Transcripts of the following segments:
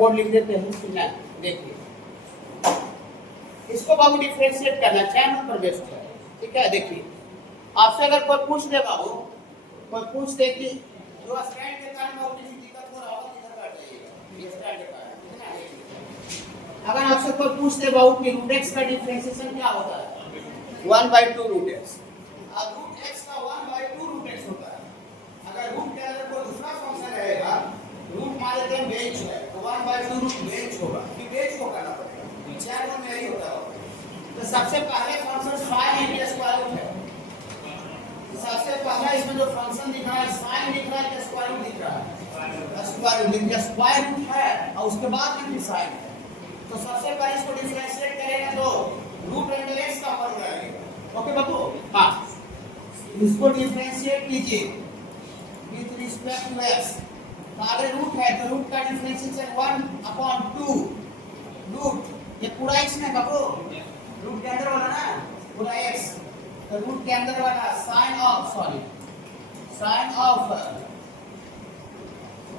Code लिख देते हैं सुनना देखिए इसको बाबू डिफरेंशिएट करना चैनल पर बेस्ड है ठीक है देखिए आपसे अगर कोई पूछ दे बाबू कोई पूछ दे कि जो स्टैंड के कारण बाबू किसी दिक्कत हो रहा होगा किधर बैठ जाइएगा ये स्टैंड के कारण है ना देखिए अगर आपसे कोई पूछ दे बाबू कि रूट x का डिफरेंशिएशन क्या होता है 1/2 रूट x अब रूट x का 1/2 रूट x होता है अगर रूट के अंदर कोई दूसरा फंक्शन रहेगा रूट मान लेते हैं बेंच है तो 1/2 रूट बेंच होगा कि बेंच को करना पड़ेगा चैन में यही होता है तो सबसे पहले फंक्शन sin है या स्क्वायर रूट है सबसे पहला इसमें जो फंक्शन दिख रहा है sin दिख रहा है या स्क्वायर रूट दिख रहा है स्क्वायर रूट है और उसके बाद भी sin है तो सबसे पहले इसको डिफरेंशिएट करेंगे तो रूट अंडर x का फॉर्मूला आएगा ओके बाबू हां इसको डिफरेंशिएट कीजिए विद रिस्पेक्ट टू x आगे रूट है तो रूट का डिफरेंशिएशन 1/2 रूट ये पूरा x में बाबू रूट के अंदर वाला ना पूरा x तो रूट के अंदर वाला sin ऑफ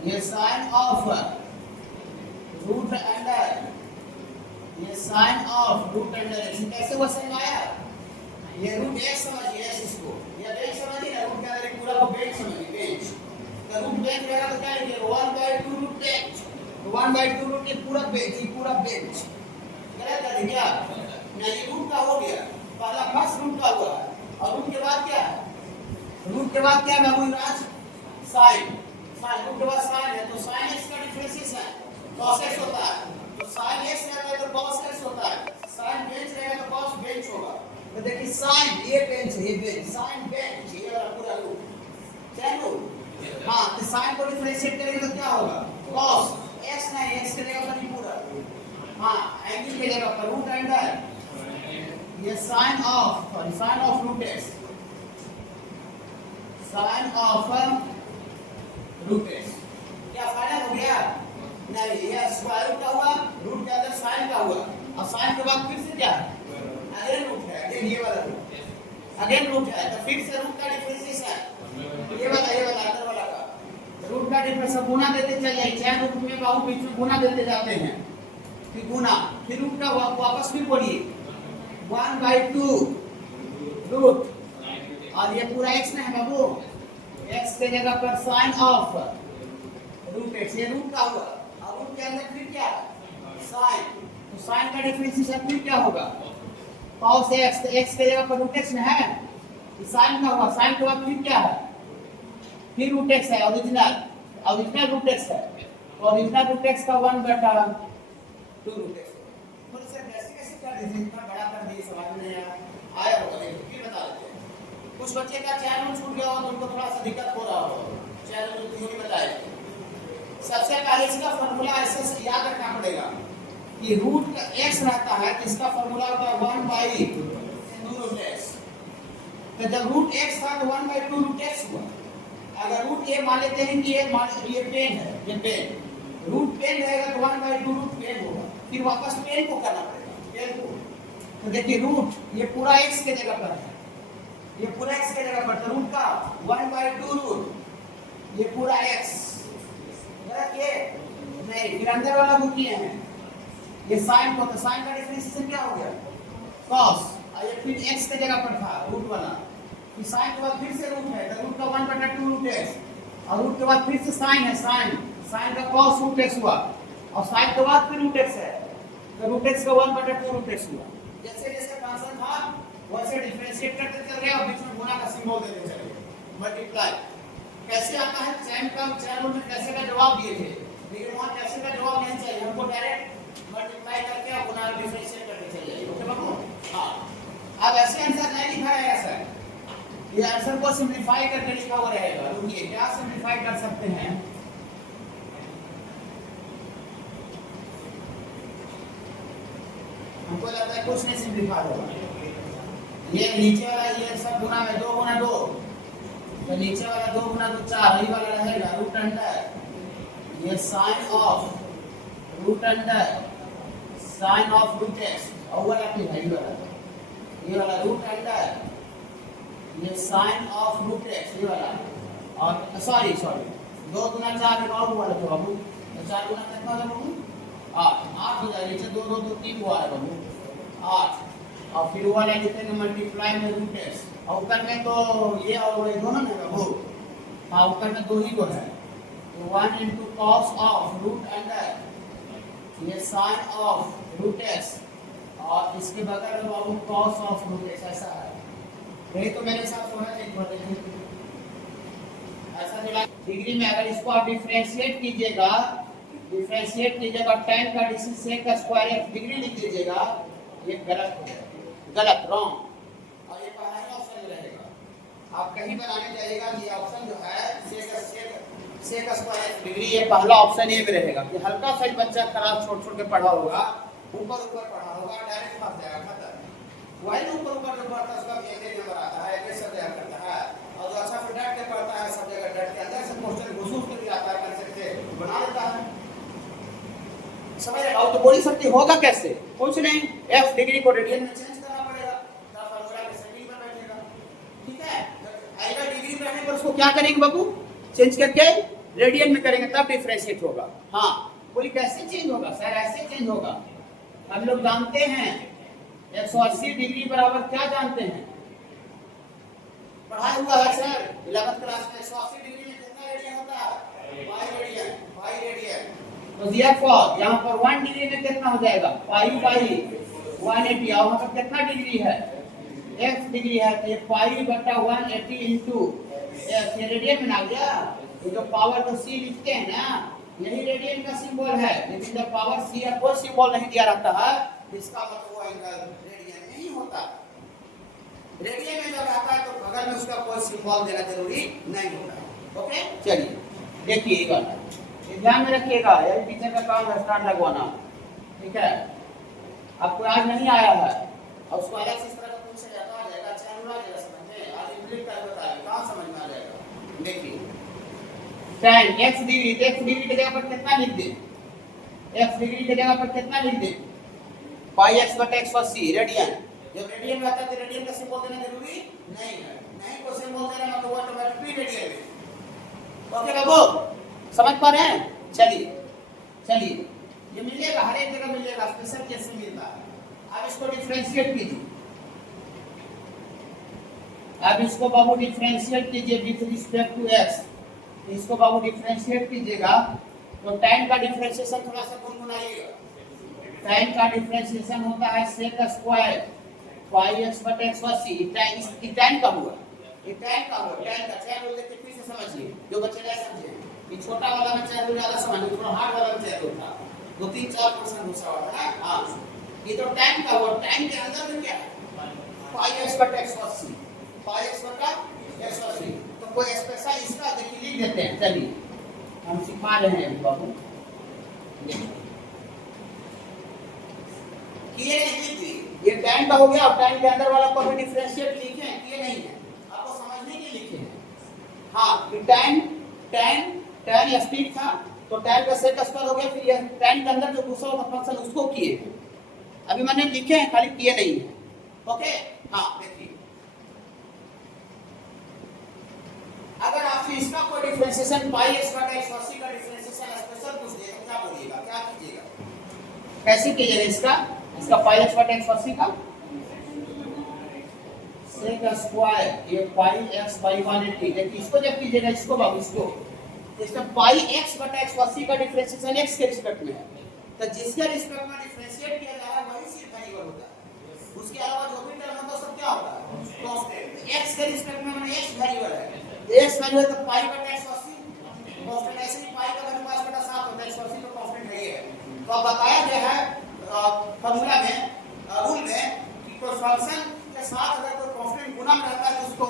ये sin ऑफ रूट अंडर ये sin of root under x कैसे वो समझाया ये रूट x समझिए x इसको ये बेंच समझिए ना रूट के अंदर पूरा को बेंच समझिए बेंच तो रूट बेंच रहेगा तो क्या लिखेंगे 1/2 रूट बेंच तो 1/2 रूट ये पूरा बेंच गलत कर दिया ना ये रूट का हो गया पहला फर्स्ट रूट का हुआ और रूट के बाद क्या मैं वही राज sin रूट के बाद sin है तो sin x का डिफरेंशिएशन cos x होता है तो sin x रहता है तो cos x होता है sin बेंच रहेगा तो cos बेंच होगा तो देखिए sin ये बेंच है ये बेंच sin बेंच ये वाला पूरा रूट चलो हां तो sin को डिफरेंशिएट करेंगे तो क्या होगा cos x नहीं x के जगह पर पूरा हां एंगल के जगह पर रूट अंडर ये sin of root x sin of root x क्या फाइनल हो गया नहीं ये स्क्वायर रूट का हुआ रूट के अंदर sin का हुआ और sin के बाद फिर से क्या अगेन रूट है अगेन ये वाला अगेन रूट है तो फिर से रूट का डिफरेंशिएशन ये वाला अंदर वाला का रूट का डिफरेंशिएशन गुना देते चले जाइए चैन रूट में बाहु बीच में गुना देते जाते हैं फिर गुना फिर रूट का वापस फिर बोलिए 1/2 रूट और ये पूरा x में है बाबू x के जगह पर sin ऑफ रूट x ये रूट का हुआ और रूट के अंदर फिर क्या sin तो sin का डिफरेंशिएशन फिर क्या होगा cos x तो x के जगह पर रूट x में है sin का हुआ sin के बाद फिर क्या है फिर रूट x है ओरिजिनल रूट x है तो ओरिजिनल रूट x का 1/2 रूट x तो इसे कैसे कर दीजिए इतना बड़ा कर दिए समझ में नहीं आया होगा देखिए फिर बता देते हैं कुछ बच्चे का चैनल छूट गया हो तो उनको थोड़ा सा दिक्कत हो रहा हो चैनल थ्योरी बताए सबसे पहले इसका फार्मूला ऐसे याद रखना पड़ेगा कि रूट का x रहता है तो इसका फार्मूला होता है 1/2 रूट x तो जब रूट x था तो 1/2 रूट x हुआ अगर रूट a मान लेते हैं कि ये पेन है ये पेन रूट पेन रहेगा तो 1/2 रूट पेन होगा फिर वापस पेन को करना पड़ेगा पेन को तो देखिए रूट ये पूरा x के जगह पर है ये पूरा x के जगह पर तो रूट का 1/2 रूट ये पूरा x गलत ये नहीं फिर अंदर वाला रूट किए हैं ये sin को तो sin का डिफरेंशिएशन क्या हो गया cos और ये फिर x के जगह पर था रूट वाला फिर sin के बाद फिर से रूट है तो रूट का 1/2 रूट x और रूट के बाद फिर से sin है sin का cos रूट x हुआ और sin के बाद फिर रूट x है तो रूट x का 1/2 रूट x हुआ जैसे जैसे फंक्शन था वैसे डिफरेंशिएट करते चल गए और बीच में गुना का सिंबल देते चले मल्टीप्लाई कैसे आता है चैन रूल में कैसे का जवाब दिए थे लेकिन वहां कैसे का जवाब नहीं चाहिए हमको डायरेक्ट मल्टीप्लाई करके और गुना डिफरेंशिएट करके चल जाइए ओके बाबू हां अब ऐसे आंसर नहीं लिखा है ऐसा ये आंसर को सिंपलीफाई करके लिखा हुआ रहेगा रुकिए क्या सिंपलीफाई कर सकते हैं हमको लगता है कुछ नहीं सिंपलीफाई होगा ये नीचे वाला ये सब गुना में 2 गुना 2 तो नीचे वाला 2 गुना 2 4 यही वाला रहेगा रूट अंडर ये sin of root under sin of root x और वाला क्या है ये वाला रूट अंडर ये sin ऑफ रूट x ये वाला और सॉरी 2 गुना 4 और वाला तो बाबू 4 गुना कितना होगा बाबू 8 हो जाएगा, नीचे 2 2 तो 3 हुआ है बाबू 8, और फिर वाला लिखेंगे मल्टीप्लाई में रूट एस, और ऊपर में तो ये और ये दोनों ना बाबू, हाँ ऊपर में 2 ही तो है, तो 1 into cos of root under ये साइन ऑफ रूट एस, और इसके बगल में बाबू cos ऑफ रूट एस, ऐसा है, यही तो मेरे हिसाब से होना चाहिए। ऐसा मिला डिग्री में अगर इसको आप डिफरेंशिएट कीजिएगा tan का डिग्री सेक का स्क्वायर f डिग्री लिख दीजिएगा, ये गलत हो जाएगा, गलत रॉन्ग, और ये पहला ही ऑप्शन रहेगा। आप कहीं बनाने जाइएगा ये ऑप्शन जो है सेक का स्क्वायर f डिग्री, ये पहला ऑप्शन ये भी रहेगा कि हल्का सा बच्चा खराब छोड़ के पढ़ा होगा, ऊपर पढ़ा होगा, डायरेक्ट फंस जाएगा, खत्म। वही ऊपर जो पढ़ता है उसका एक नंबर आता है, एक सब जगह करता है, और जो अच्छा फिर डट के पढ़ता है सब जगह डट के अंदर से क्वेश्चन घुसूस के भी आता है, करके बना लेता है, समझ रहे हो? तो बोली सकती होगा कैसे, कुछ नहीं, f डिग्री को रेडियन में चेंज करना पड़ेगा, तब फार्मूला के सेटिंग पर बैठेगा, ठीक है? आएगा डिग्री में रहने पर उसको क्या करेंगे बाबू, चेंज करके रेडियन में करेंगे तब डिफरेंशिएट होगा। हाँ बोली कैसे चेंज होगा सर, ऐसे चेंज होगा, हम लोग जानते हैं 180 डिग्री बराबर क्या जानते हैं, पढ़ाया हुआ है सर 11th क्लास में, 180 डिग्री में कितना रेडियन होता है, पाई रेडियन, तो therefore यहाँ पर 1 डिग्री में कितना हो जाएगा, पाई बाई 180, और मतलब कितना डिग्री है, x डिग्री है, तो ये पाई बटा 180 इंटू x, ये रेडियन में आ गया, ये जो पावर को c लिखते हैं ना, यही रेडियन का सिंबल है, लेकिन जब पावर c या कोई सिंबल नहीं दिया रहता है, इसका मतलब वो एंगल रेडियन में ही होता है, रेडियन में जब आता है तो बगल में उसका कोई सिंबल देना जरूरी नहीं होता। ओके चलिए देखिएगा, ध्यान में रखिएगा, यही टीचर का काम है स्टैंड लगवाना, ठीक है? आपको आज नहीं आया है और उसको अलग से इस तरह का पूछा जाता आ जाएगा, अच्छा आ जाएगा समझ में, आज इंग्लिश का बताया कहां समझ में आ जाएगा। देखिए tan x डिग्री की जगह पर कितना लिख दें, x डिग्री की जगह पर कितना लिख दें, पाई x बटा 180 रेडियन, जब रेडियन में आता है तो रेडियन का सिंबल देना जरूरी नहीं है, नहीं को सिंबल देना मतलब ऑटोमेटिकली रेडियन में। ओके बाबू समझ पा रहे हैं? चलिए ये मिलेगा, हर एक जगह मिलेगा, स्पेशल केस में मिलता है। अब इसको डिफरेंशिएट कीजिए, अब इसको बाबू डिफरेंशिएट कीजिए विद रिस्पेक्ट टू x, इसको बाबू डिफरेंशिएट कीजिएगा तो tan का डिफरेंशिएशन थोड़ा सा गुनगुनाइएगा, tan का डिफरेंशिएशन होता है sec का स्क्वायर पाई x बटा 180, tan का हुआ, ये tan का हुआ, tan का चैन बोल देते फिर से समझिए, जो बच्चे नहीं समझे, ये छोटा वाला में चैन ज्यादा समझिए, थोड़ा हार्ड वाला में चैन होता 2-3-4% दूसरा होता है, हां ये तो tan का हुआ, tan के अंदर में क्या है, पाई x बटा 180, पाई x बटा 180, तो कोई स्पेशल इसका देखिए लिख देते हैं, चलिए हम सिखा रहे हैं बाबू, किए नहीं, ये tan का हो गया, और tan के अंदर वाला को भी डिफरेंशिएट लिखे हैं, किए नहीं है, आपको समझने के लिए लिखे हैं। हाँ tan या स्पीड था तो tan का सेक स्क्वायर हो गया, फिर ये tan के अंदर जो दूसरा वाला फंक्शन उसको किए, अभी मैंने लिखे हैं खाली किए नहीं है। ओके हाँ देखिए, अगर आपसे इसका कोई डिफरेंशिएशन पाई x बटा 180 का डिफरेंशिएशन स्पेशल पूछ दे तो क्या बोलिएगा, क्या कीजिएगा, कैसे कीजिएगा इसका पाई x बटा 180 का सेक स्क्वायर, ये पाई x बाई 180, देखिए इसको जब कीजिएगा, इसको बाबू इसका पाई x बटा 180 का डिफरेंशिएशन x के रिस्पेक्ट में है, तो जिसके रिस्पेक्ट में डिफरेंशिएट किया जा रहा है वही सिर्फ वेरिएबल होता है, उसके अलावा जो भी टर्म होता है सब क्या होता है कांस्टेंट, x के रिस्पेक्ट में माने x वेरिएबल है, x वेरिएबल तो पाई बटा 180 कांस्टेंट, ऐसे ही पाई का वैल्यू 5 बटा 7 होता है, 180 तो कांस्टेंट है ही है। तो अब बताया गया है फार्मूला में, रूल में कि कोई फंक्शन के साथ अगर कोई कांस्टेंट गुणा में रहता है तो उसको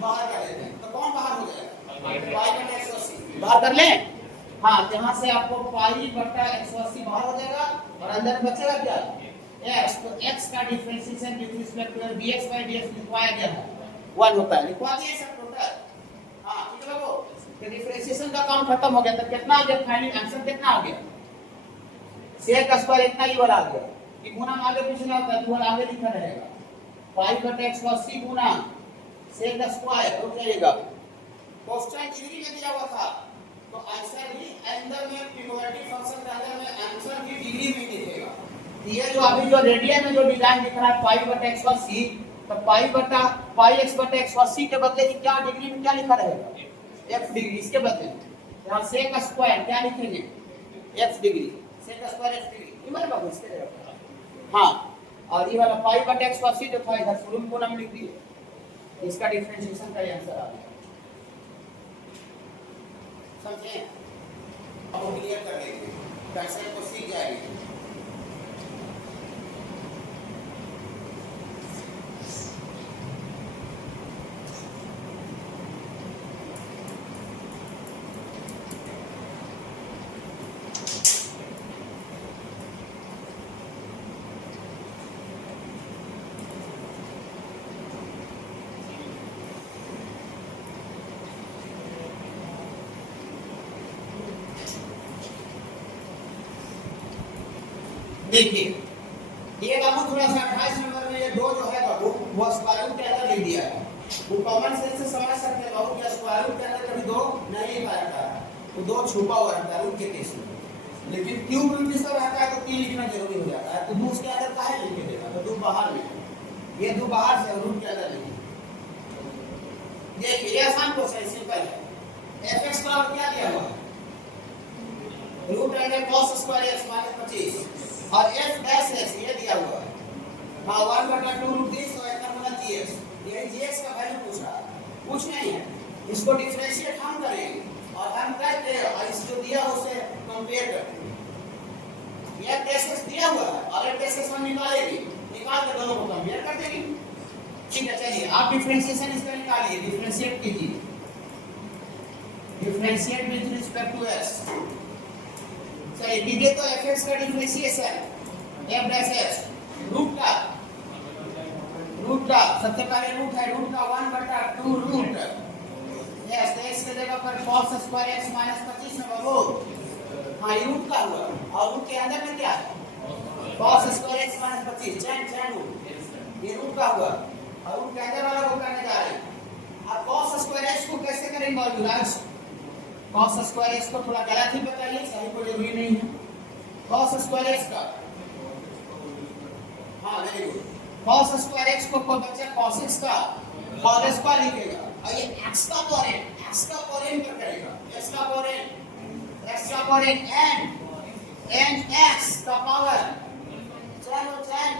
बाहर कर देते हैं, तो कौन बाहर हो जाएगा, पाई बटा 180 बाहर कर लें, हाँ जहां से आपको पाई बटा 180 बाहर हो जाएगा और अंदर बचेगा क्या x, तो x का differentiation with respect to dx by dx लिखवाया गया है 1 होता है, लिखवा दिए सब होता है, हाँ ठीक है बाबू, तो डिफरेंशिएशन का काम खत्म हो गया, तो कितना आ गया फाइनल आंसर कितना आ गया, सेक स्क्वायर इतना ही वाला आ गया, कि गुना में आगे पीछे ना होता है, तो आगे लिखा रहेगा पाई बटा 180 गुना सेक स्क्वायर हो जाएगा, कांस्टेंट डिग्री में दिया हुआ था तो आंसर भी अंदर में ट्रिगोनोमेट्रिक फंक्शन के अंदर में आंसर भी डिग्री में दिखेगा। ये जो अभी जो रेडियन में जो डिजाइन दिख रहा है पाई बटा 180, तो पाई x बटा 180 के बदले क्या डिग्री में क्या लिखा रहेगा f डिग्री। इसके बदले यहाँ सेक स्क्वायर क्या लिखेंगे f degree, sec square f degree इमर बाबू इसके जगह। हाँ, और ये वाला पाई बटा 180 जो था इधर शुरू में हम लिख दिए, इसका डिफरेंशिएशन का आंसर आ गया। समझे? अब क्लियर कर लेंगे, कैसे को सीख जाएंगे। देखिए ये बाबू थोड़ा सा 28 नंबर में ये दो जो है बाबू वो स्क्वायर रूट के अंदर लिख दिया है। वो कॉमन सेंस से समझ सकते हैं बाबू कि स्क्वायर रूट के अंदर कभी दो नहीं रहता है, तो दो छुपा हुआ रहता है रूट के केस में। लेकिन क्यूब रूट जिसका रहता है तो 3 लिखना जरूरी हो जाता है, तो 2 उसके अंदर काहे लिख के देगा, तो 2 बाहर में, ये 2 बाहर से रूट के अंदर लिखिए। देखिए ये आसान क्वेश्चन सिंपल है। fx बराबर क्या दिया हुआ है root under cos square x minus 25 और f डैश s ये दिया हुआ है। हां 1/2 रूट दिस और इसका गुना gx, ये gx का वैल्यू पूछ रहा है, कुछ नहीं है। इसको डिफरेंशिएट हम करेंगे और हम करके और इस जो दिया उसे कंपेयर करते हैं। ये टेस्ट दिया हुआ है और ये टेस्ट हम निकालेंगे, निकाल के दोनों को कंपेयर कर देंगे। ठीक है, चलिए आप डिफरेंशिएशन इसका निकालिए, डिफरेंशिएट कीजिए, differentiate with respect to s। चलिए कीजिए तो fx का differentiation f dash s root का सबसे पहले रूट है, रूट का 1/2 रूट यस, तो x के जगह पर cos स्क्वायर x माइनस 25 है बाबू। हाँ ये रूट का हुआ और रूट के अंदर में क्या है cos स्क्वायर x माइनस 25 चैन रूट, ये रूट का हुआ और रूट के अंदर वाला को करने जा रहे हैं। अब cos स्क्वायर x को कैसे करेंगे बाबू, cos स्क्वायर x को थोड़ा गलत ही बताइए, सही कोई जरूरी नहीं है। cos स्क्वायर x का हाँ very good, cos square x को कोई बच्चा cos x का cos स्क्वायर लिखेगा और ये x का पोरेन पर करेगा, x का पोरेन and x का पावर चैन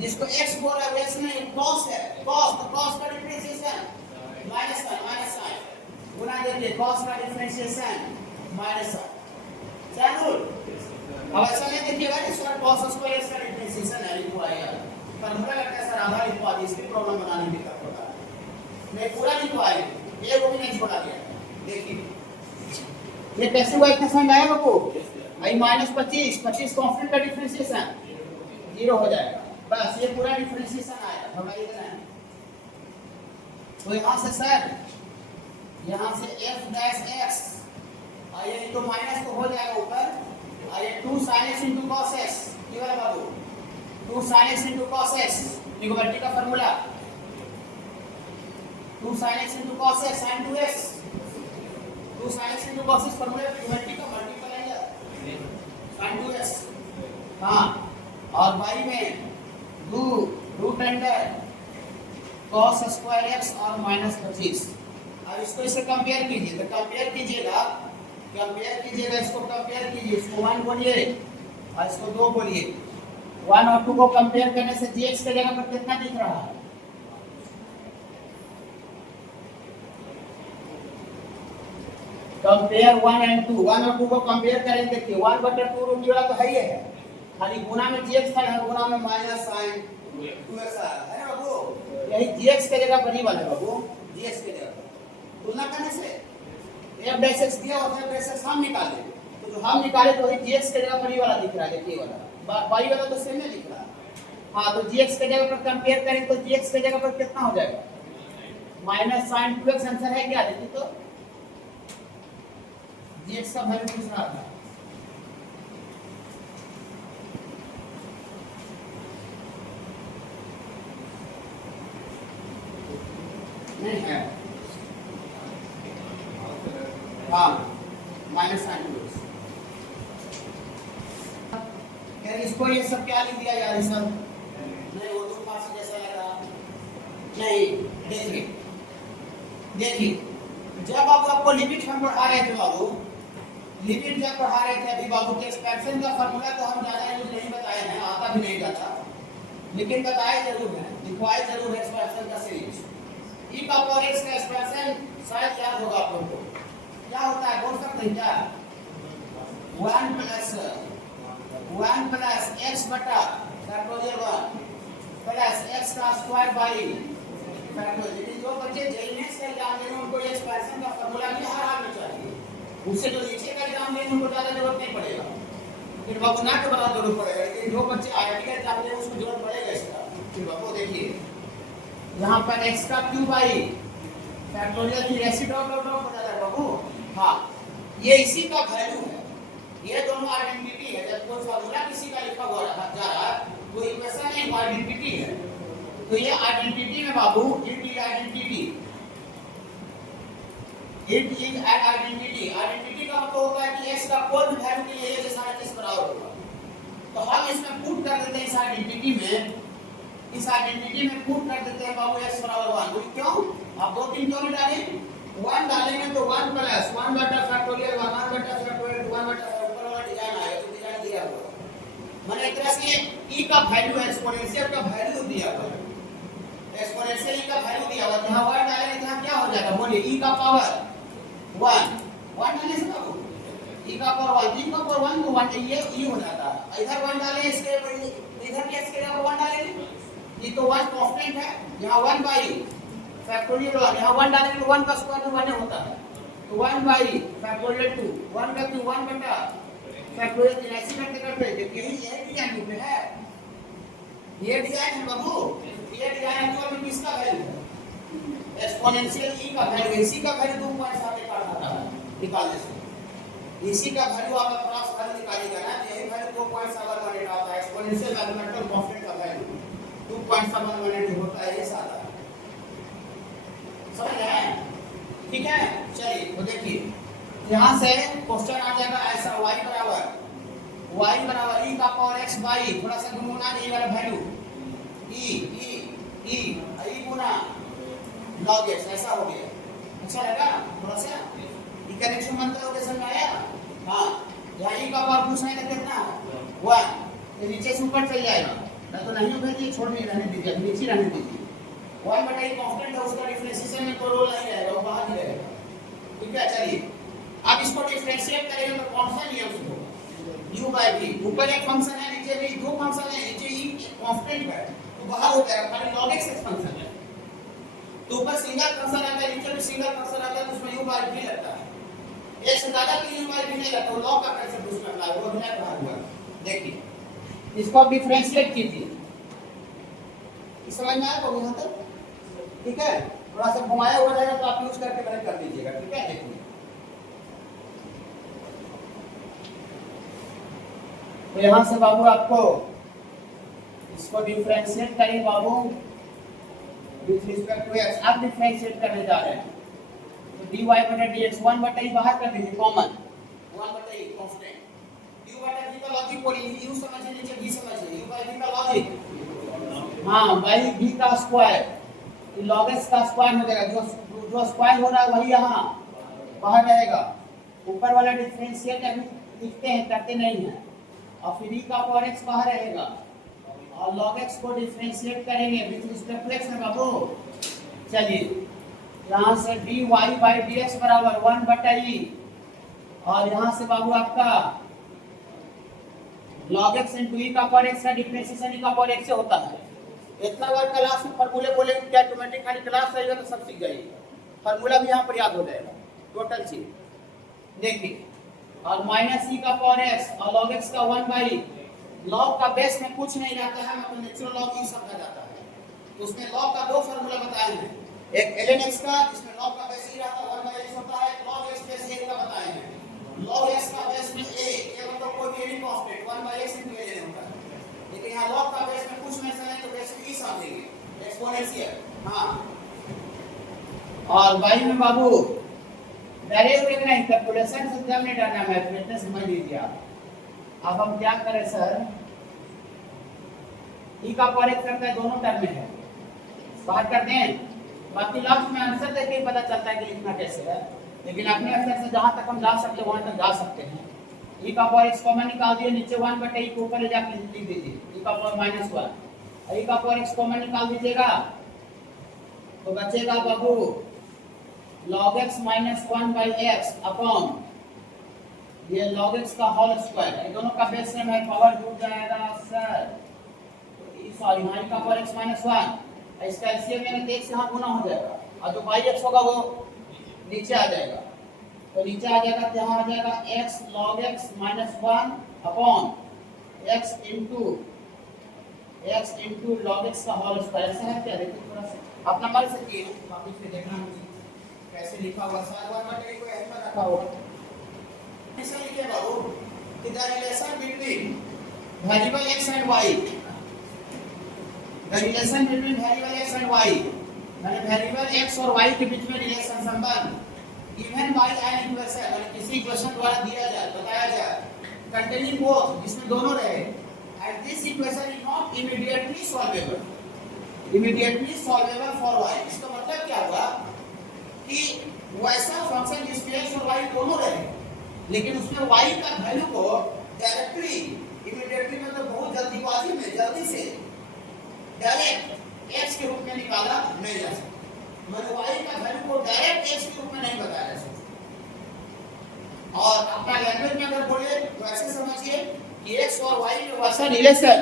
जिसको x बोल रहा है वैसे नहीं cos है, cos तो cos का डिफरेंशिएशन माइनस साइन गुना देते cos का डिफरेंशिएशन माइनस साइन रूल। अब ऐसा नहीं देखिएगा इस बार cos स्क्वायर x का डिफरेंशिएशन है लिखो आएगा, फॉर्मूला लगता है सर आधा लिखवा दी, इसकी प्रॉब्लम बनाने की दिक्कत होता है, मैं पूरा लिखवाएगा ये वो भी नहीं छोड़ा गया। देखिए ये कैसे हुआ इतना समझ आया बाबू, आई माइनस 25 कांस्टेंट का डिफरेंशिएशन 0 हो जाएगा, बस ये पूरा डिफरेंशिएशन आएगा हमारे इधर। तो यहाँ से सर यहाँ से f डैश x और ये तो माइनस तो हो जाएगा ऊपर और ये 2 sin x into cos x ये वाला बाबू 2 sin x into cos x numeric का formula 2 sin x into cos x sin 2x 2 sin x into cos x formula numeric का मल्टीप्लाई है sin 2x। हाँ और y में 2 root under cos square x और minus 25। अब इसको इसे कंपेयर कीजिए, तो कंपेयर कीजिएगा इसको कंपेयर कीजिए, इसको 1 बोलिए और इसको 2 बोलिए। 1 और 2 को कंपेयर करने से gx के जगह पर कितना दिख रहा है, कंपेयर 1 एंड 2, 1 और 2 को कंपेयर करेंगे। देखिए 1/2 रूट वाला तो है ही है, खाली गुना में gx था, गुना में माइनस साइन 2x है ना बाबू, यही gx के जगह पर ही वाला बाबू, gx के जगह तुलना करने से f डैश x दिया और f डैश x हम निकाले, तो जो हम निकाले तो वही gx के जगह पर ही वाला दिख रहा है, देखिए वाला y वाला तो सेम नहीं दिख रहा। हाँ तो gx के जगह पर कंपेयर करें तो gx के जगह पर कितना हो जाएगा माइनस साइन 2x आंसर है क्या, देखिए तो gx का वैल्यू पूछ रहा था। नहीं है हाँ माइनस साइन 2x सर इसको ये सब क्या लिख दिया यार, ये सब नहीं उर्दू फारसी जैसा लगा नहीं। देखिए देखिए जब आपको लिमिट हम पढ़ा रहे थे बाबू, लिमिट जब पढ़ा रहे थे अभी बाबू के एक्सपेंशन का फार्मूला तो हम ज्यादा यूज नहीं बताए हैं, आता भी नहीं जाता, लेकिन बताए जरूर है, दिखवाए जरूर है एक्सपेंशन का सीरीज। ई का पावर x का एक्सपेंशन शायद याद होगा आप लोगों को, क्या होता है बोल सकते हैं क्या? 1 प्लस x बटा फैक्टोरियल 1 प्लस x का स्क्वायर बाई फैक्टोरियल। ये जो बच्चे जेईई से एग्जाम देंगे उनको ये एक्सपेंशन का फार्मूला भी हर हाल में चाहिए, उससे जो नीचे का एग्जाम देंगे उनको ज्यादा जरूरत नहीं पड़ेगा, फिर बाबू ना के बड़ा जरूरत पड़ेगा, लेकिन जो बच्चे आईआईटी का एग्जाम देंगे उसको जरूरत पड़ेगा इसका। फिर बाबू देखिए यहाँ पर x का क्यूब आई फैक्टोरियल की रेसिप्रोकल हो जाता है बाबू। हाँ ये इसी का वैल्यू है, ये दोनों आइडेंटिटी है। जब कोई फार्मूला किसी का लिखा हुआ जा रहा है तो इक्वेशन नहीं आइडेंटिटी है, तो ये आइडेंटिटी में बाबू it is identity, it is an identity. Identity का मतलब होता है कि x का कोई भी वैल्यू के लिए ये सारा चीज बराबर होगा, तो हम इसमें पुट कर देते हैं इस आइडेंटिटी में, इस आइडेंटिटी में पुट कर देते हैं बाबू x बराबर 1। बोलिए क्यों? आप दो तीन क्यों नहीं डालें? 1 डालेंगे तो 1 प्लस 1 बटा फैक्टोरियल 1 बटा फैक्टोरियल 1 बटा ऊपर वाला डिजाइन आएगा, तो डिजाइन दिया हुआ माने एक तरह से e का वैल्यू है, एक्सपोनेंशियल का वैल्यू दिया हुआ है, एक्सपोनेंशियल e का वैल्यू दिया हुआ है। यहां 1 डालेंगे तो क्या हो जाएगा? बोलिए e का पावर 1 डालने से बाबू e का पावर 1 तो 1 ये e हो जाता है। इधर 1 डालें, इसके इधर के इसके लिए 1 डालेंगे, ये तो 1 कांस्टेंट है, यहां 1 बाई फैक्टोरियल 1, यहां 1 डालेंगे तो 1 का स्क्वायर 1 होता है, तो 1 बाई फैक्टोरियल 2 1 का क्यूब 1 बटा फैक्टोरियल 3 ऐसे करते करते देखिए यही डिजाइन में है, ये डिजाइन है बाबू, ये डिजाइन एक्चुअली किसका वैल्यू है? एक्सपोनेंशियल e का वैल्यू, इसी का वैल्यू 2.7 आता है निकालने से, इसी का वैल्यू आप क्रॉस वैल्यू निकालिएगा ना, यही वैल्यू 2.718 आता है, एक्सपोनेंशियल मैथमेटिकल कांस्टेंट का वैल्यू 2.718 होता है, ये सारा समझ रहे हैं? ठीक है चलिए तो देखिए यहां से क्वेश्चन आ जाएगा ऐसा y बराबर e का पावर x बाई थोड़ा सा गुणा नहीं वाला वैल्यू e गुना log x, ऐसा हो गया। अच्छा लगा थोड़ा सा ये कनेक्शन मंत्र के समझ आया? हां यहाँ e का पावर पूछना है कितना 1, ये नीचे से ऊपर चल जाएगा ना, तो नहीं भेजिए, छोड़ नहीं रहने दीजिए, नीचे रहने दीजिए। 1 बटा e कांस्टेंट है, उसका डिफरेंशिएशन में कोई रोल नहीं रहेगा, वो बाहर ही रहेगा। ठीक है चलिए अब इसको डिफरेंशिएट करेंगे तो कौन सा नियम से होगा? u by v, ऊपर एक फंक्शन है नीचे भी दो फंक्शन है, नीचे e कांस्टेंट है तो बाहर हो जाएगा, खाली log x एक फंक्शन है, तो ऊपर सिंगल फंक्शन आता है नीचे भी सिंगल फंक्शन आता है, तो उसमें u by v लगता है, एक से ज्यादा के u by v नहीं लगता, log का कंसेप्ट उसमें अप्लाई होगा, बिना बाहर हुआ। देखिए इसको आप डिफरेंशिएट कीजिए, समझ में आया तो यहां तक? ठीक है थोड़ा सा घुमाया हुआ रहेगा तो आप यूज करके बड़े कर दीजिएगा। ठीक है देखिए तो यहां से बाबू आपको इसको डिफरेंशिएट करें बाबू विथ रिस्पेक्ट टू x, आप डिफरेंशिएट करने जा रहे हैं तो dy बटा dx 1 बटा e बाहर कर दीजिए कॉमन, 1 बटा e कांस्टेंट, u बटा v का लॉजिक बोलिए, u समझिए नीचे v समझिए, u by v का लॉजिक हां बाई v का स्क्वायर, log x का स्क्वायर हो जाएगा, जो स्क्वायर हो रहा है वही यहाँ बाहर रहेगा, ऊपर वाला डिफरेंशिएट अभी लिखते हैं करते नहीं है, और फिर e का पावर x बाहर रहेगा और log x को डिफरेंशिएट करेंगे विद रिस्पेक्ट टू x में बाबू। चलिए यहाँ से dy by dx बराबर 1 बटा e, और यहाँ से बाबू आपका log x into e का पावर x का डिफरेंशिएशन e का पावर x से होता है। इतना बार क्लास में फार्मूले बोलेंगे क्या ऑटोमेटिक खाली क्लास रहेगा तो सब सीख जाइएगा, फार्मूला भी यहाँ पर याद हो जाएगा टोटल चीज। देखिए और माइनस e का पावर x और log x का 1 बाई log का बेस में कुछ नहीं रहता है, मतलब नेचुरल log e समझा जाता है, तो उसमें log का दो फार्मूला बताए हैं, एक ln x का जिसमें log का बेस e रहता है 1 बाई x होता है, log x बेस 1 का बताए हैं, log x का बेस में a मतलब कोई भी constant 1 by x into ln होता है, लेकिन यहाँ log का बेस में कुछ मेंशन है तो बेस e समझेंगे एक्सपोनेंशियल। हां और बाई में बाबू डायरेक्ट देखना है, कैलकुलेशन से जब नहीं डालना, मैथमेटिक्स समझ लीजिए आप। अब हम क्या करें सर, ई का पावर एक्स करता है, दोनों टर्म में है, बाहर करते हैं। बाकी लास्ट में आंसर देख के पता चलता है कि लिखना कैसे है, लेकिन अपने स्तर से जहां तक हम जा सकते हैं वहां तक जा सकते हैं। ई का पावर एक्स कॉमन निकाल दिए, नीचे 1 बटे ई को ऊपर ले जाके लिख दीजिए, ई का पावर -1। ई का पावर एक्स कॉमन निकाल दीजिएगा तो बचेगा बाबू log x - 1 by x upon ये log x का होल स्क्वायर, ये दोनों का बेस सेम है, पावर जुड़ जाएगा सर। तो सॉरी यहाँ ई का पावर x - 1, इसका एलसीएम में x यहाँ गुना हो जाएगा और जो बाई x होगा वो नीचे आ जाएगा, तो नीचे आ जाएगा तो यहाँ आ जाएगा x log x - 1 upon x into log x का होल स्क्वायर। ऐसा है क्या? देखिए थोड़ा सा आप नंबर से किए वापस से देखना कैसे लिखा हुआ, सारे बार बटे को ऐसे में रखा हुआ। ऐसा लिखे बाबू कि the relation between variable x and y, the relation between variable x and y, माने वेरिएबल x और y के बीच में रिलेशन संबंध इवन बाय एन इक्वेशन, माने किसी इक्वेशन द्वारा दिया जाए, बताया जाए, कंटेनिंग बोथ, जिसमें दोनों रहे, and this equation is not immediately solvable for y। इसका मतलब क्या हुआ कि वैसा फंक्शन जिसमें x और y दोनों रहे, लेकिन उसमें y का वैल्यू को डायरेक्टली इमीडिएटली मतलब बहुत जल्दीबाजी में जल्दी से डायरेक्ट x के रूप में निकाला नहीं जा सकता, मतलब y का वैल्यू को डायरेक्ट x के रूप में नहीं बताया जा सकता। और अपना लैंग्वेज में अगर बोले तो ऐसे समझिए कि x और y में वैसा रिलेशन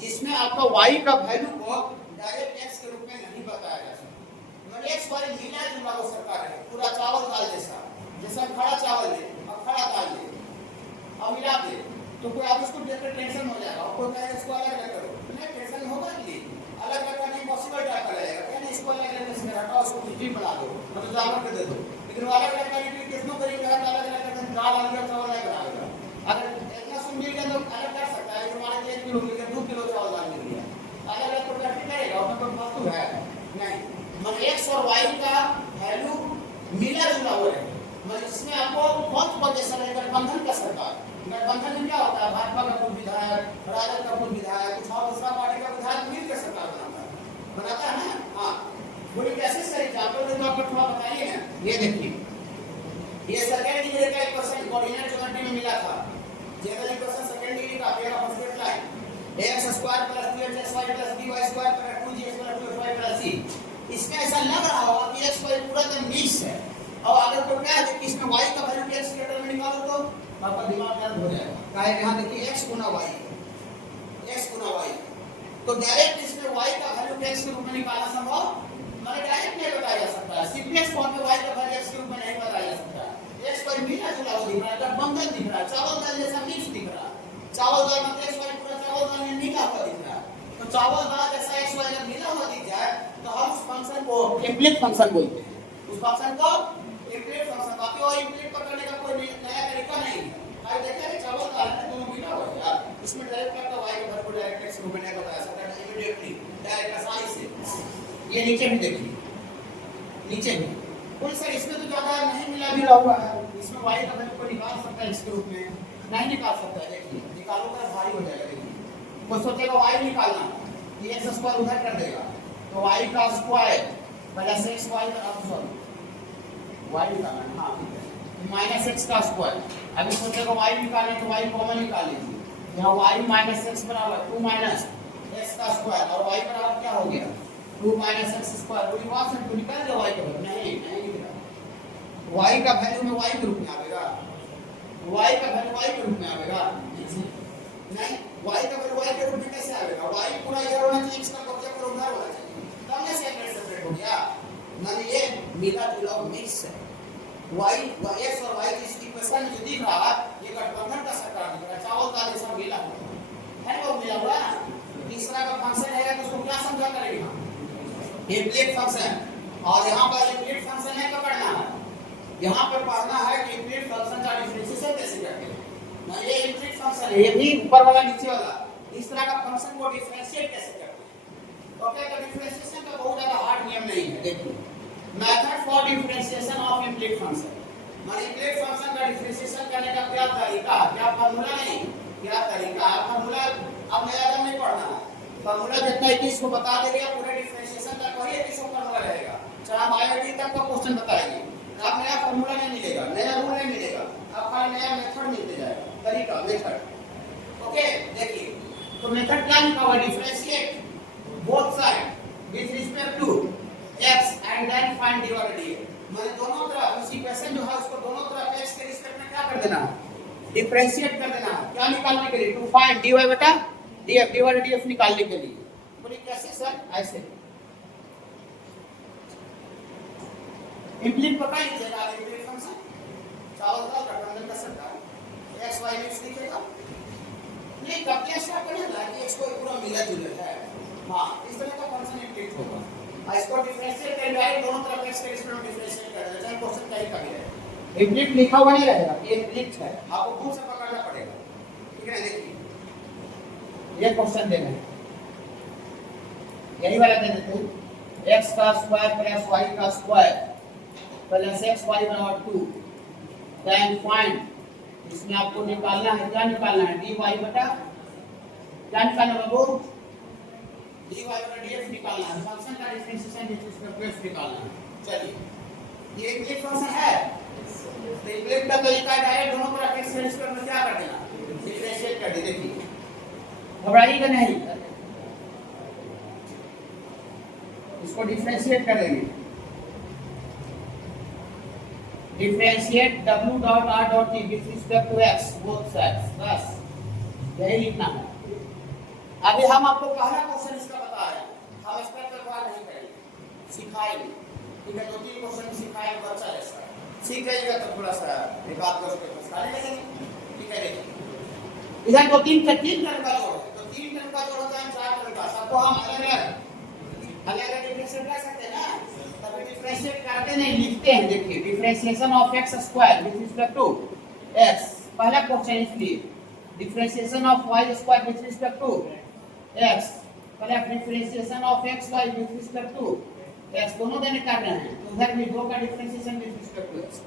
जिसमें आपका y का वैल्यू को डायरेक्ट x के रूप में नहीं बताया जा सकता, मतलब x y मिला जुला हो सकता है, पूरा चावल दाल जैसा खड़ा चावल ले और खड़ा दाल ले और मिला दे, तो कोई आप उसको देखकर टेंशन हो जाएगा, और कोई कहे इसको अलग अलग करो, नहीं टेंशन होगा नहीं, अलग अलग करना इम्पॉसिबल टाइप का लगेगा, कहना इसको अलग अलग से हटाओ, उसको खिचड़ी बना दो, मतलब चावल के दे दो, लेकिन वो अलग अलग करने के लिए कितनों करेंगे, अलग अलग करके दाल आ गया चावल नहीं बनाएगा। अगर इतना सुन लिया तो अलग कर सकता है, हमारे 1 किलो मिल गया, 2 किलो चावल दाल मिल गया, अलग अलग तो करके करेगा, उसमें कोई फालतू है नहीं, मतलब x और y का वैल्यू मिला जुला हुआ है, मतलब इसमें आपको बहुत पोजीशन है, गठबंधन का सरकार, गठबंधन में क्या होता है, भाजपा का कोई विधायक, राजद का कोई विधायक, कुछ और दूसरा पार्टी का विधायक मिलकर सरकार बनाता है ना। हाँ, बोलिए कैसे सर एग्जाम्पल दे दो, आपको थोड़ा बताइए ना। ये देखिए, ये सेकंड डिग्री का इक्वेशन कोऑर्डिनेट ज्योमेट्री में मिला था, जनरल इक्वेशन सेकंड डिग्री का पहला first line ax² + 2xy + dy² + 2gx + 2fy + c। इसमें ऐसा लग रहा होगा कि x y पूरा एकदम मिक्स है, और अगर कोई क्या है कि इसमें y का वैल्यू x के टर्म में निकालो तो आपका दिमाग दर्द हो जाएगा, काहे यहां देखिए x गुना y, तो डायरेक्ट इसमें y का वैल्यू x के रूप में निकालना संभव मतलब डायरेक्ट नहीं बताया जा सकता है, सिंपलेस्ट फॉर्म में y का वैल्यू x के रूप में नहीं बताया जा सकता है। x पर मिला जुला हुआ दिख रहा है, गठबंधन दिख रहा है, चावल दाल जैसा मिक्स दिख रहा है, चावल दाल मतलब x y पूरा चावल दाल में मिला हुआ दिख रहा है, तो चावल दाल जैसा x y जब मिला हुआ दिख जाए तो हम उस फंक्शन को इम्प्लीट फंक्शन बोलते हैं, उस फंक्शन को इम्प्लीट फंक्शन। बाकी और इम्प्लीट पकड़ने का कोई नया तरीका नहीं है, आप देखिए चावल दाल में दोनों मिला हुआ है यार, इसमें डायरेक्ट आपका y का वैल्यू डायरेक्ट x रूप में नहीं बताया सकता है, इमीडिएटली डायरेक्ट आसानी से। ये नीचे भी देखिए, नीचे भी बोल सर इसमें तो ज्यादा नहीं मिला भी हुआ है, इसमें y का वैल्यू को निकाल सकता है इसके रूप में, नहीं निकाल सकता है, देखिए निकालूंगा भारी हो जाएगा। देखिए कोई सोचेगा y निकालना, ये x² उधर कर देगा, तो y का स्क्वायर प्लस xy का सॉरी y निकालना, हाँ माइनस x का स्क्वायर। अभी सोचेगा y निकालने तो y कॉमन निकाल लीजिए, यहाँ y माइनस x बराबर 2 माइनस x का स्क्वायर, और y बराबर क्या हो गया 2 माइनस x स्क्वायर, पूरी बात से तो निकाल दो y का वैल्यू, नहीं निकला, y का वैल्यू में y के रूप में आएगा, y का वैल्यू y के रूप में आएगा, नहीं y का वैल्यू y के रूप में कैसे आएगा, y पूरा इधर होना चाहिए, x का कब्जा पर उधर होना चाहिए, तब ना सेपरेट हो गया, ना ये मिला जुला मिक्स है। y x और y की इक्वेशन जो दिख रहा है ये गठबंधन का सरकार दिख रहा है, चावल दाल जैसा मिला हुआ है, वो मिला हुआ है। तीसरा का फंक्शन है तो उसको क्या समझा करेंगे हम, इम्प्लीट फंक्शन, और यहाँ पर इम्प्लीट फंक्शन है पकड़ना है, यहाँ पर पढ़ना है कि इम्प्लीट फंक्शन का डिफरेंशिएशन कैसे करते हैं, ना ये इम्प्लीट फंक्शन है, ये भी ऊपर वाला नीचे वाला, इस तरह का फंक्शन को डिफरेंशिएट कैसे करते हैं। ओके, तो डिफरेंशिएशन का बहुत ज्यादा हार्ड नियम नहीं है, देखिए method for differentiation of implicit function, माने इम्प्लीट फंक्शन का डिफरेंशिएशन करने का क्या तरीका, क्या फार्मूला नहीं, क्या तरीका, फार्मूला अब नया नहीं पढ़ना है, फार्मूला जितना 21 को बता देंगे पूरे डिफरेंशिएशन तक वही 21 को फार्मूला रहेगा, चाहे हम आईआईटी तक का क्वेश्चन बताएंगे। अब नया फार्मूला नहीं मिलेगा, नया रूल नहीं मिलेगा, अब खाली नया मेथड मिलते जाएगा, तरीका मेथड। ओके देखिए, तो मेथड क्या लिखा हुआ, differentiate both side with respect to x and then find dy by dx। मैंने दोनों तरफ उस इक्वेशन जो है उसको दोनों तरफ x के रिस्पेक्ट में क्या कर देना है, डिफरेंशिएट कर देना है। क्या निकालने के लिए, टू फाइंड dy बटा df, dy बटा df निकालने के लिए। बोलिए कैसे सर, ऐसे इम्प्लीट पता लीजिएगा, इम्प्लीट फंक्शन चावल का गठबंधन कर सकता है, x y x लिखेगा नहीं, कब कैसे पढ़ेगा कि x को पूरा मिला जुला है, हां इस तरह का फंक्शन इम्प्लीट होगा। इसको डिफरेंशिएट कर डायरेक्ट दोनों तरफ x के रिस्पेक्ट में डिफरेंशिएट कर देना, चाहे क्वेश्चन क्या ही का भी रहे, इम्प्लीट लिखा हुआ नहीं रहेगा, ये इम्प्लीट है, आपको खुद से पकड़ना पड़ेगा। ठीक है, देखिए ये क्वेश्चन देना है, यही वाला दे देते हैं, x का स्क्वायर प्लस y का स्क्वायर प्लस xy बराबर 2, देन फाइंड, इसमें आपको निकालना है, क्या निकालना है, dy बटा, क्या निकालना है बाबू, dy बटा df निकालना है, फंक्शन का differentiation with respect to f निकालना है। चलिए ये एक फंक्शन है, तो इम्प्लीट का तरीका डायरेक्ट दोनों तरफ x के रिस्पेक्ट में क्या कर देना, डिफरेंशिएट कर दे। देखिए घबराइएगा नहीं, इसको डिफरेंशिएट करेंगे, differentiate w dot r dot t with respect to x both sides, बस यही लिखना है। अभी हम आपको पहला क्वेश्चन इसका बता रहे हैं, हम इस पर व्यवहार नहीं करेंगे, सिखाएंगे। ठीक है, 2-3 क्वेश्चन सिखाएंगे, बच्चा ऐसा सीख जाएगा तो थोड़ा सा एक आध क्वेश्चन पे फंसाने लगेंगे। ठीक है, देखिए इधर 2-3 टर्म का जोड़ है, तो 3 टर्म का जोड़ होता है 4 टर्म का, सबको हम अलग-अलग डिफरेंशिएट कर सकते हैं ना, तभी डिफरेंशिएट करते नहीं लिखते हैं। देखिए differentiation of x square with respect to x, पहला क्वेश्चन इसलिए differentiation of y square with respect to x plus differentiation of xy with respect to x, दोनों देने कर रहे हैं, तो उधर भी दो का differentiation with respect to x,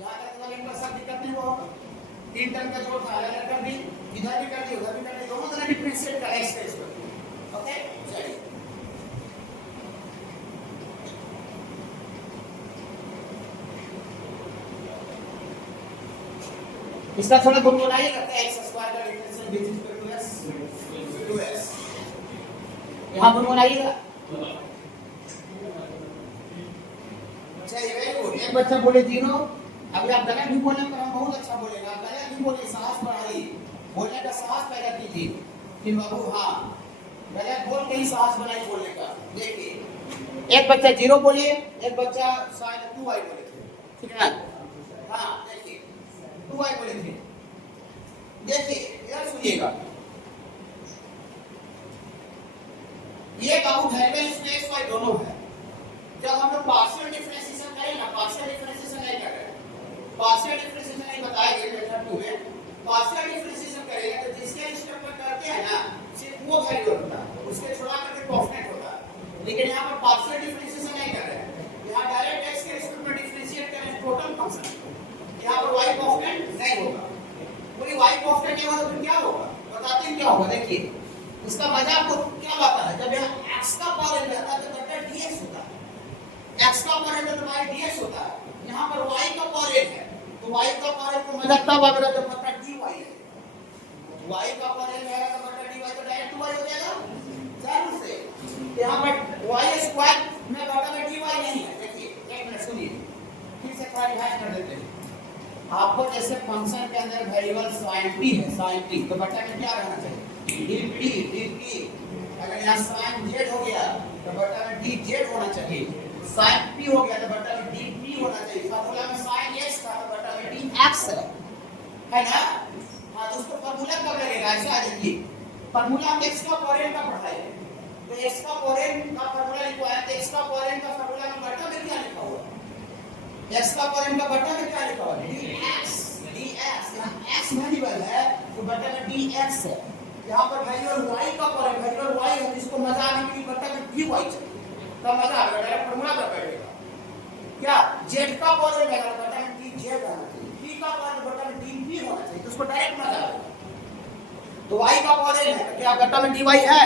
यहां तक वाले का सब दिक्कत नहीं होगा। 3 टर्म का जोड़ था, अलग कर दी, इधर भी कर दी उधर भी कर दी, दोनों तरफ डिफरेंशिएट कर x के रिस्पेक्ट। ओके चलिए इसका थोड़ा गुनगुनाइए करते हैं, x स्क्वायर का differentiation with respect to x, यहां गुनगुनाइएगा। चलिए वेरी गुड, एक बच्चा बोले तीनों, अभी आप गलत भी बोले पर हम बहुत अच्छा बोलेगा, आप गलत भी बोले, साहस बढ़ाइए, बोलने का साहस पैदा कीजिए कि बाबू हाँ गलत बोल के ही साहस बनाइए बोलने का। देखिए एक बच्चा 0 बोले, एक बच्चा शायद 2y बोले थे, ठीक है ना, हाँ देखिए 2y बोले थे। देखिए इधर सुनिएगा, ये बाबू वेरिएबल इसमें x y दोनों है, जब हम लोग पार्शियल डिफरेंशिएशन करेंगे, पार्शियल डिफरेंशिएशन नहीं कर रहे हैं, पार्शियल डिफरेंशिएशन नहीं बताएंगे मेथड 2 में, पार्शियल डिफरेंशिएशन करेंगे तो जिसके रिस्पेक्ट में करते हैं ना सिर्फ वो वेरिएबल होता है, उसके छोड़ा करके कांस्टेंट होता है। लेकिन यहाँ पर पार्शियल डिफरेंशिएशन नहीं कर रहे हैं, यहाँ डायरेक्ट x के रिस्पेक्ट में डिफरेंशिएट करें टोटल फंक्शन, यहाँ पर y कांस्टेंट नहीं होगा, पूरी y कांस्टेंट नहीं होगा तो क्या होगा, बताते हैं क्या होगा। देखिए इसका मजा आपको क्या आता है, जब यहाँ x का पावर रहता है तो बटा dx होता है, x का पावर रहता है तो y dx होता है, यहाँ पर y का पावर है तो y का पावर को मजा तब आएगा जब बटा dy है, y का पावर है तो बटा dy तो डायरेक्ट y हो जाएगा जरूर से, यहाँ पर y स्क्वायर में बटा में dy नहीं है। देखिए एक मिनट सुनिए, फिर से थोड़ा रिवाइज कर देते हैं। आपको जैसे फंक्शन के अंदर वेरिएबल sin t है, sin t तो बटा में क्या रहना चाहिए, dt, अगर यहाँ sin z हो गया तो बटा में dz होना चाहिए, sin p हो गया तो बटा में dp होना चाहिए, फार्मूला में sin x था तो बटा में dx है ना। हाँ तो उसको फार्मूला कब लगेगा, ऐसा आ जाइए फार्मूला हम x का पावर का पढ़ाए, तो x का पावर का फार्मूला लिखवाया, तो x का पावर का फार्मूला में बटा में क्या लिखा हुआ, x का पावर का बटा में क्या लिखा हुआ, dx, यहाँ x वेरिएबल है तो बटा में dx है, यहाँ पर वेरिएबल y का पावर वेरिएबल y है, इसको मजा आने के लिए बटा में dy चाहिए, तब मजा आएगा, डायरेक्ट फार्मूला पर बैठेगा। क्या z का पावर है बटा में dz आना चाहिए, p का पावर बटा में dp होना चाहिए, तो उसको डायरेक्ट मजा आएगा। तो y का पावर है तो क्या बटा में dy है,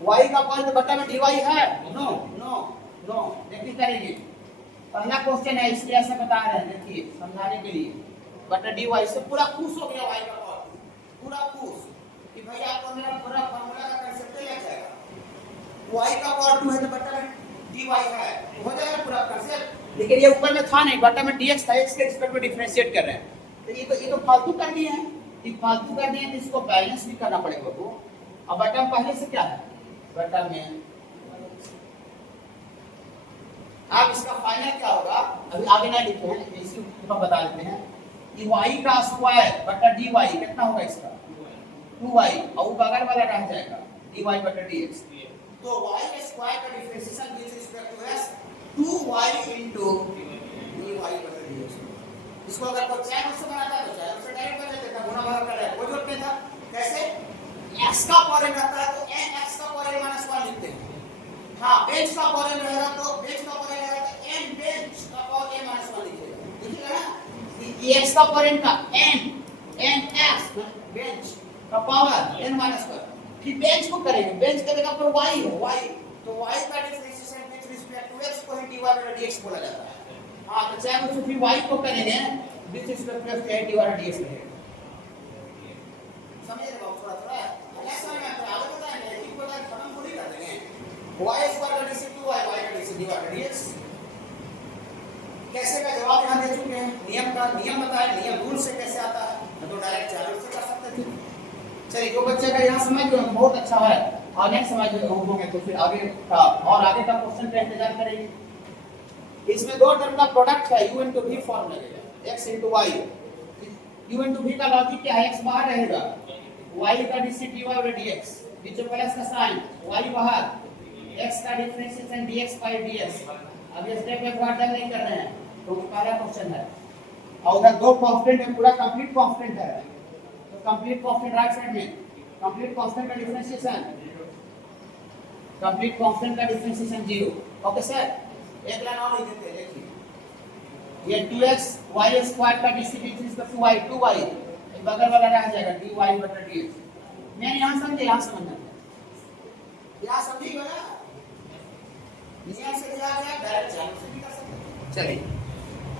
y का पावर तो बटा में dy है, नो नो नो, देखिए करेंगे। पहला क्वेश्चन है इसलिए ऐसा बता रहे हैं, देखिए समझाने के लिए। बटा dy से पूरा खुश हो गया y का पावर, पूरा खुश कि भाई आपको मेरा पूरा फार्मूला का कंसेप्ट लग जाएगा। y का पावर 2 है तो बटा में dy है, हो जाएगा पूरा कंसेप्ट। लेकिन ये ऊपर में था नहीं, बटा में dx था, x के रिस्पेक्ट में डिफरेंशिएट कर रहे हैं, तो ये तो फालतू कर दिए हैं। ये फालतू कर दिए तो इसको बैलेंस भी करना पड़ेगा वो। अब बटा में पहले से क्या है, बटा में अब इसका फाइनल क्या होगा, अभी आगे ना लिखे हैं, इसी को बता देते हैं कि y का स्क्वायर बटा dy कितना होगा इसका 2y, और बगल वाला रह जाएगा dy बटा dx। तो y के स्क्वायर का differentiation with respect to s 2y into dy बटा dx। इसको अगर कोई चैन से बनाता तो चैन से डायरेक्ट बना देता, गुणा भाग कर रहा है, कोई जरूरत नहीं था। कैसे x का पावर रहता है तो n x का पावर माइनस 1 लिखते हैं। हाँ, बेंच का पावर रहेगा तो बेंच का पावर रहेगा तो n बेंच का पावर a माइनस 1 लिखेगा, लिखिएगा ना। ये x का पावर n का n x बेंच का पावर n माइनस 1, फिर बेंच को करेंगे, बेंच का जगह पर y हो, y तो y का differentiation with respect to x को ही dy बटा dx बोला जाता है। हाँ, तो चाहे उसको फिर y को करेंगे with respect to x dy बटा dx रहेगा। समझ रहे हो थोड़ा थोड़ा, ऐसा नहीं आता, आगे बताएंगे, एक को खत्म थोड़ी कर देंगे। y स्क्वायर का dc 2y, y का dc dy बटा dx। कैसे का जवाब यहां दे चुके हैं, नियम का नियम बताया, नियम रूल से कैसे आता है, तो डायरेक्ट चैनल से कर सकते थे। चलिए, जो बच्चे का यहां समझ गए बहुत अच्छा है, आगे समझ होंगे तो फिर आगे का और आगे का क्वेश्चन का इंतजार करेंगे। इसमें दो टर्म का प्रोडक्ट है, u into v फॉर्म लगेगा, x into y। u into v का लॉजिक क्या है, x बाहर रहेगा, y का dc dy बटा dx, बीच में प्लस का साइन, y बाहर, x का डिफरेंशिएशन dx by dx। अब ये स्टेप एक बार नहीं कर रहे हैं, तो पहला क्वेश्चन है, और उधर दो कांस्टेंट है, पूरा कंप्लीट कांस्टेंट है, तो कंप्लीट कांस्टेंट राइट साइड में, कंप्लीट कांस्टेंट का डिफरेंशिएशन, कंप्लीट कांस्टेंट का डिफरेंशिएशन 0। ओके सर, एक लाइन और लिख देते हैं, देखिए ये 2x y स्क्वायर का dc विद 2y 2y, बगल वाला रह जाएगा dy बटा dx। मैं यहां समझे, यहां समझना है, यहां समझिएगा ना, नियम से दिया गया, डायरेक्ट चैनल से भी कर सकते हैं। चलिए,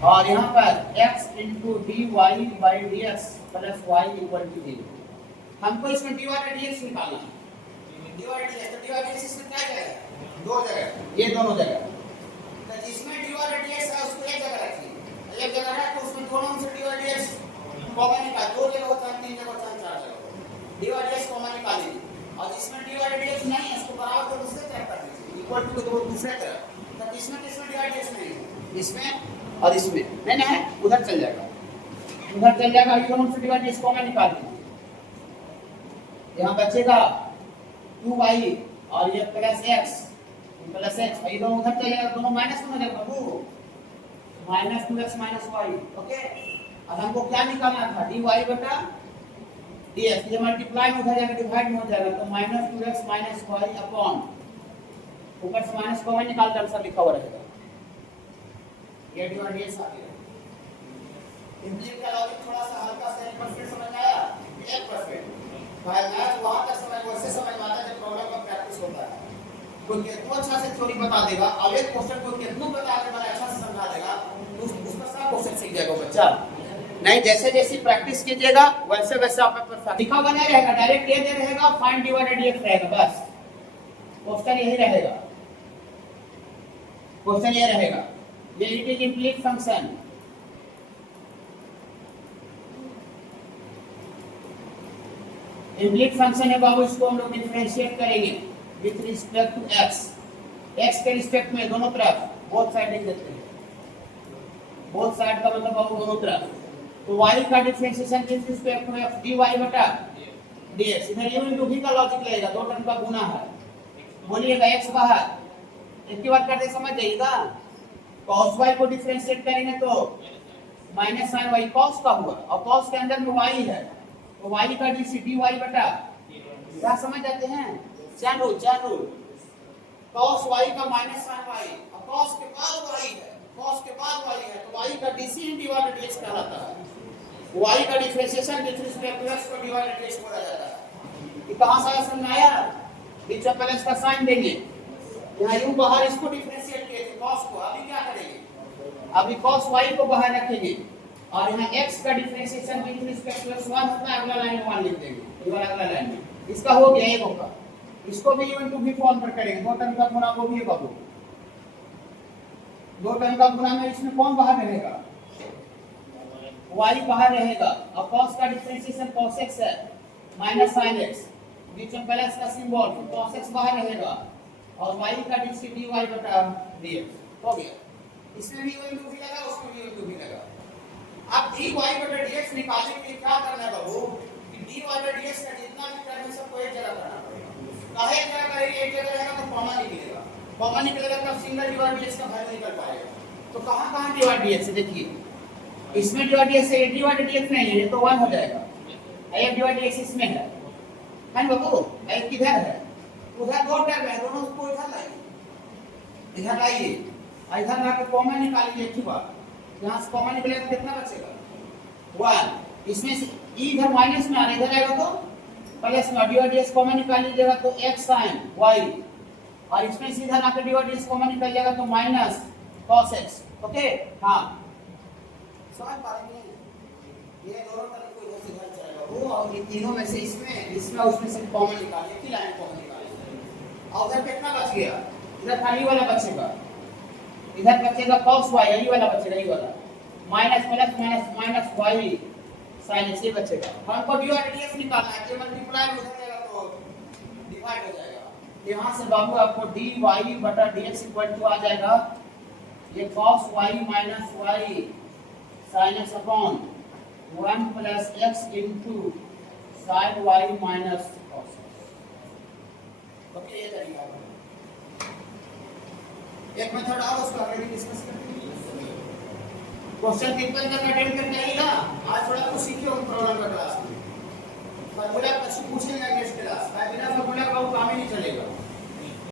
और यहां पर x into dy by dx plus y equal to 0। हमको इसमें dy बटा dx निकालना है, dy बटा dx, तो dy बटा dx इसमें क्या जाएगा, दो जगह, ये दोनों जगह, तो जिसमें dy बटा dx है उसको एक जगह रखिए, एक जगह है तो उसमें दोनों में से dy बटा dx कॉमन निकाल, दो जगह होता है, तीन जगह होता है, चार जगह, dy बटा dx कॉमन निकाल लीजिए, और जिसमें dy बटा dx नहीं है उसको बराबर को दूसरे तरफ कर दीजिए, इक्वल टू को दूसरे तरफ, तो इसमें dy बटा dx नहीं है, इसमें और इसमें नहीं है, उधर चल जाएगा, उधर चल जाएगा, ये दोनों से dy बटा dx कॉमन निकाल दीजिए, यहाँ बचेगा 2y और ये प्लस x, ये दोनों उधर चले जाएगा, दोनों माइनस में हो जाएगा बाबू, minus 2x minus y। Okay, अब हमको क्या निकालना था, dy बटा dx, ये मल्टीप्लाई में उधर जाकर डिवाइड में हो जाएगा, तो minus 2x minus y upon, ऊपर से माइनस कॉमन निकाल कर आंसर लिखा हुआ रहेगा, ये dy बटा dx आ गया। इंप्लीट का लॉजिक थोड़ा सा हल्का सा 1% समझ आया, 1%। भाई मैथ वहां तक समझ, वैसे समझ में आता है जब प्रॉब्लम का प्रैक्टिस होता है, कोई कितना अच्छा से थ्योरी बता देगा, अब एक क्वेश्चन को कितना बता के बड़ा अच्छा से समझा देगा, उसका सारा क्वेश्चन सीख जाएगा बच्चा। नहीं, जैसे जैसे प्रैक्टिस कीजिएगा वैसे वैसे आप परफेक्ट, लिखा हुआ नहीं रहेगा, डायरेक्ट ये दे रहेगा, फाइंड dy बटा dx रहेगा, बस क्वेश्चन यही रहेगा, क्वेश्चन ये रहेगा, ये it is implicit function, implicit function है बाबू, इसको हम लोग डिफरेंशिएट करेंगे with respect to x, x के रिस्पेक्ट में दोनों तरफ, बोथ साइड लिख देते हैं, बोथ साइड का मतलब बाबू दोनों तरफ, तो y का differentiation with respect to x dy बटा dx, इधर u into v का लॉजिक लगेगा, दो टर्म का गुना है, बोलिएगा x बाहर, एक ही बात करते समझ जाइएगा, cos y को डिफरेंशिएट करेंगे तो माइनस sin y cos का हुआ, और cos के अंदर में y है, तो y का dc dy बटा, क्या समझ जाते हैं, चैन रूल cos y का माइनस sin y, और cos के बाद y है, cos के बाद y है, तो y का dc dy बटा dx कहलाता है, y का differentiation with respect to x को dy बटा dx बोला जाता है। ये कहां से समझ आया, बीच में प्लस का साइन देंगे, यहाँ u बाहर इसको डिफरेंशिएट किए थे cos को, अभी क्या करेंगे, अभी cos y को बाहर रखेंगे और यहाँ x का differentiation with respect to x 1 होता है, अगला लाइन 1 लिख देंगे, ये वाला अगला लाइन में इसका हो गया एक होगा, इसको भी u into v फॉर्म पर करेंगे, दो टर्म का गुणा वो भी है बाबू, दो टर्म का गुणा में इसमें कौन बाहर रहेगा, y बाहर रहेगा और cos का डिफरेंशिएशन cos x है माइनस sin x, बीच में प्लस का सिंबल cos x बाहर रहेगा और y का dy बटा dx हो गया, इसमें भी u into v लगा, उसमें भी u into v लगा। अब dy बटा dx निकालने के लिए क्या करना है बाबू कि dy बटा dx का जितना भी टर्म है सबको एक जगह करना पड़ेगा, काहे एक जगह करेंगे, एक जगह रहेगा तो कॉमन निकलेगा, कॉमन निकलेगा तब सिंगल dy dx का वैल्यू निकल पाएगा। तो कहां-कहां dy dx है देखिए, इसमें dy dx है, dy dx नहीं है, ये तो 1 हो जाएगा, ये dy dx इसमें है बाबू, ये किधर है, उधर दो टर्म है, दोनों को इधर लाइए, इधर लाइए, इधर लाके कॉमन निकालिए, एक ही बात, यहाँ से कॉमन निकलेगा तो कितना बचेगा 1, इसमें से e इधर माइनस में आ रहा है, इधर आएगा तो प्लस में, dy dx कॉमन निकाल लीजिएगा तो x sin y, और इसमें से इधर आके dy dx कॉमन निकल जाएगा तो माइनस cos x, ओके, हाँ समझ पा रहे हैं, ये दोनों तरफ को इधर से इधर जाएगा वो, और ये तीनों में से इसमें उसमें से कॉमन निकालिए, एक ही लाइन कॉमन निकालिए, और उधर कितना बच गया, इधर खाली वाला बचेगा, इधर बचेगा cos y, यही वाला बचेगा, यही वाला minus plus minus minus y sin x बचेगा, हमको dy dx निकालना है, ये मल्टीप्लाई हो जाएगा तो डिवाइड हो जाएगा, यहाँ से बाबू आपको dy बटा dx इक्वल टू आ जाएगा, ये cos y minus y sin x upon 1 plus x into sin y minus cos x, okay, ये तरीका है। एक मेथड और उसको आगे भी डिस्कस करते हैं, क्वेश्चन पेपर तक अटेंड करके आइए ना, आज थोड़ा कुछ सीखे हो प्रॉब्लम का क्लास में, फॉर्मूला कुछ पूछेंगे नेक्स्ट क्लास, बिना फॉर्मूला का वो काम ही नहीं चलेगा।